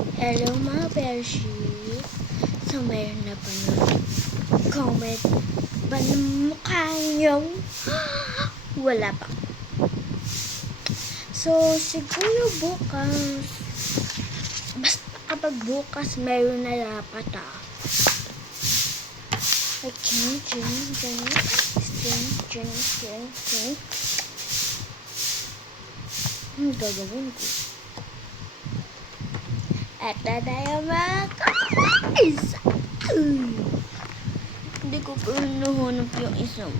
Hello mga Beshi. So mayroon na pa nun comment ba ng mukha nyo? Wala pa. So siguro bukas, basta kapag bukas mayroon na dapat like gagawin ko. At tayo mga guys! Hindi ko pa nahanap yung isang.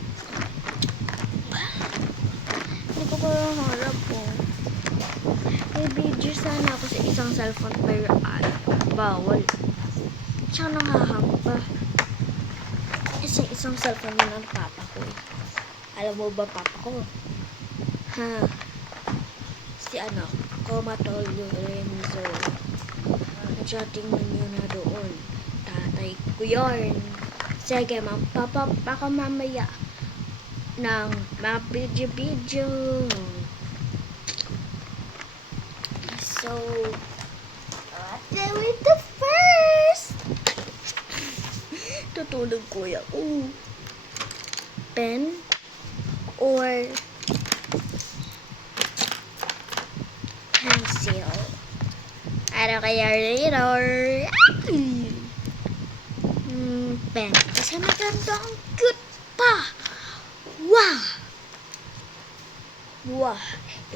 Hindi ko pa nahanap po. May video sana ako sa isang cellphone pero bawal. Tsaka nangahamba. Kasi isang cellphone yun ng papa ko. Alam mo ba papa ko? Ha? Si Comatol Lorenzo. Tingnan nyo na doon. Tatay ko yun. Sige, magpapapa ko mamaya ng mga video. So, with the first. Tutulog ko yan. Pen or pencil. Ano kaya later? Pen. Kasi maganda ang cute pa. Wow! Wow!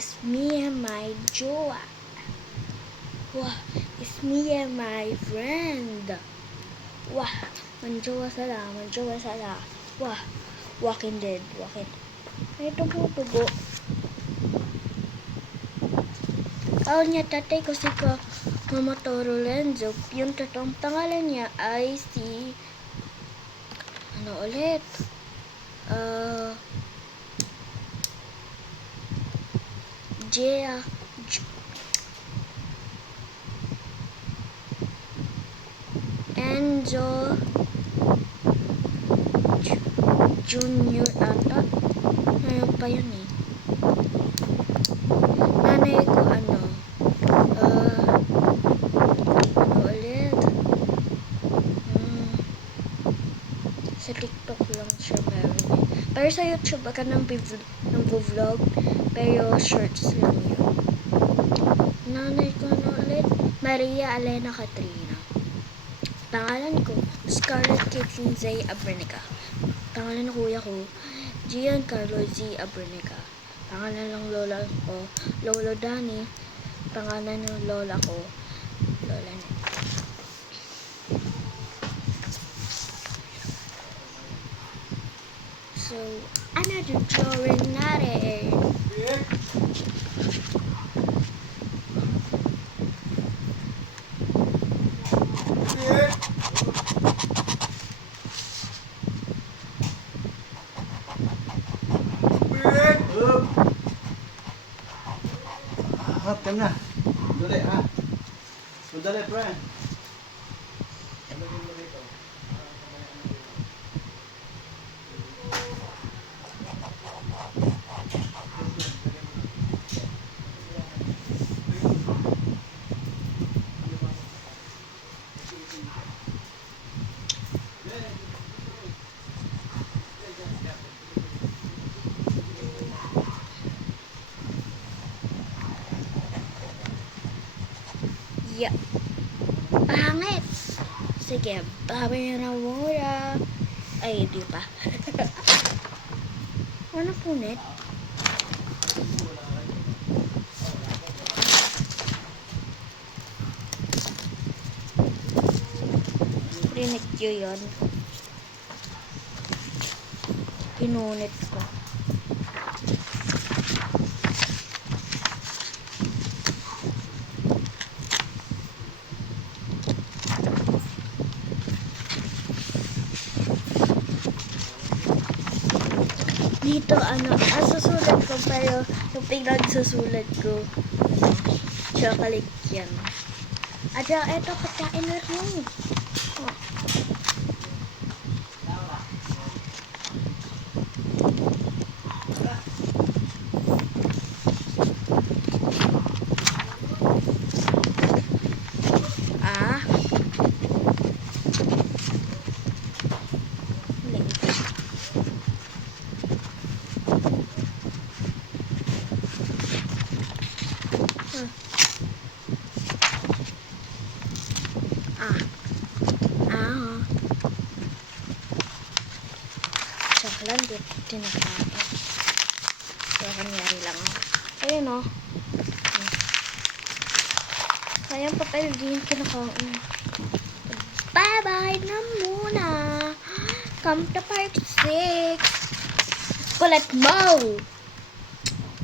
It's me and my jowa. Wow! It's me and my friend. Wow! Manjowa sala. Wow! Walking Dead. Ay, tugo. Niya tatay ko si Comatol Lorenzo. Yung totoong pangalan niya ay si Enzo Junior ata. Ano pa yun eh. Nanay ko sa TikTok lang siya meron eh. Pero sa YouTube ka ng vlog, pero shorts lang yun. Nanay ko ulit, Maria Elena Katrina. Pangalan ko, Scarlett Caitlin Z. Abrenica. Pangalan ng kuya ko, Giancarlo Z. Abrenica. Pangalan ng lola ko, Lolo Dani. Pangalan ng lola ko, Lola Nene. So, another drawing natin. Hapkan na. Dali ha. Dali pre. Yeah. Pangit. Sige, babayan na muna. Ay, di pa. Ano punit? Rinit yun. Pinunit ko. Dito, susulat ko, pero yung pinagsusulat ko, chocolate yan. At eto, pagkain na rin. Alam, di tinakain. So, kanyari lang. Ayun, oh. Sayang papel, di yung kinakain. Bye-bye na muna. Come to part 6. Kulit mo!